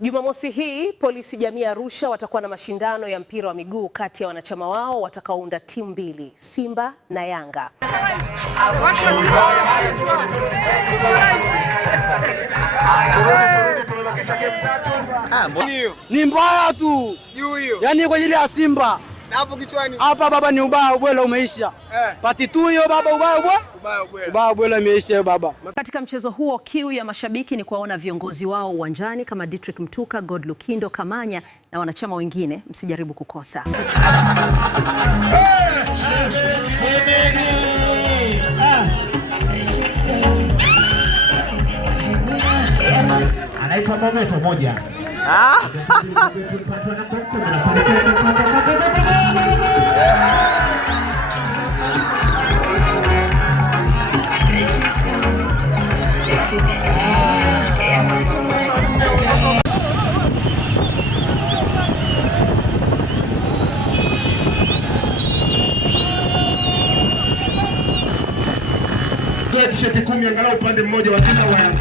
Jumamosi hii polisi jamii ya Arusha watakuwa na mashindano ya mpira wa miguu kati ya wanachama wao watakaounda timu mbili, Simba na Yanga. Ni mbaya tu. Yaani kwa ajili ya Simba. Hapo kichwani. Hapa baba ni ubaya ubwela umeisha. Pati tu hiyo baba ubaya ubwela umeisha baba. Katika mchezo huo kiu ya mashabiki ni kuwaona viongozi wao uwanjani kama Dietrich Mtuka, God Lukindo Kamanya na wanachama wengine. Msijaribu kukosa. Anaitwa Mometo moja. Tisheti 10 angalau upande mmoja wa Simba wa Yanga.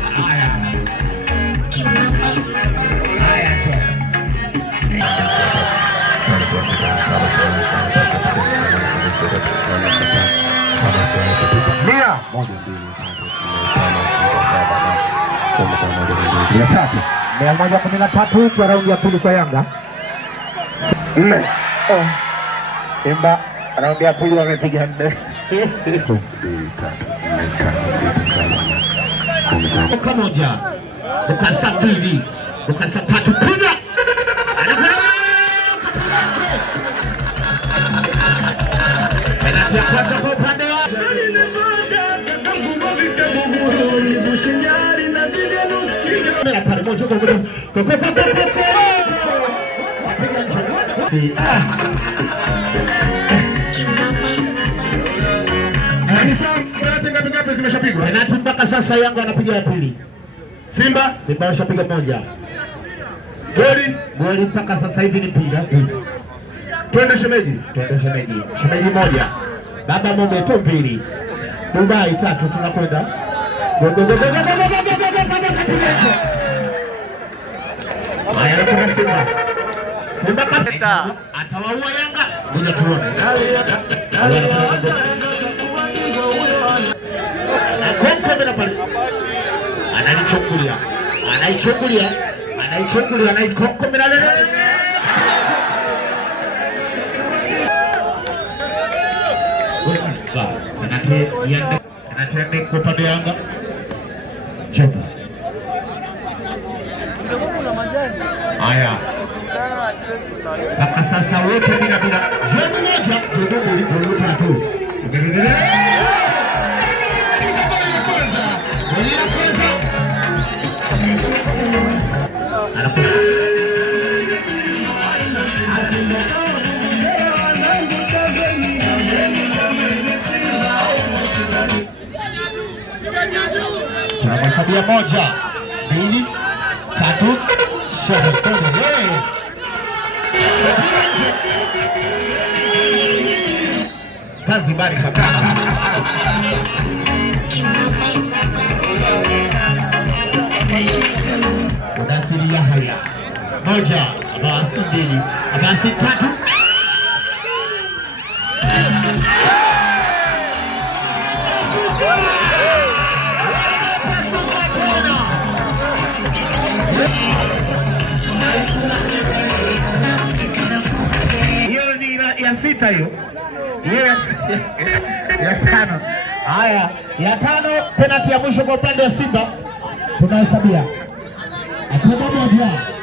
Mia 113 kwa raundi ya pili kwa Yanga. 4. Simba raundi ya pili wamepiga 4. Kwa moja. Ukasa 2. Ukasa 3 piga. Penalti ya kwanza kwa upande wa pale moja kwa moja. Penalti zimeshapigwa. Penalti mpaka sasa Yanga anapiga ya pili. Simba washapiga moja. Goli mpaka sasa hivi ni piga. Twende shemeji. Shemeji moja. Baba Mometo 2. Dubai 3 tunakwenda. Haya kuna Simba kapita. Atawaua Yanga. Ngoja tuone. Anaichukulia anaikokomera lele. Anatende kwa pande Yanga. Chopa. Haya. Mpaka sasa wote bila jogo moja, jogo mbili, tatu. Tunahesabia 1, 2, 3, Zanzibar kaka. Unasiri ya haya. 1, basi 2, basi 3. Hiyo ni ya 6 hiyo. Yes. Ya 5. Haya, ya 5 penalti ya mwisho kwa upande wa Simba. Tunahesabia. Atema moja.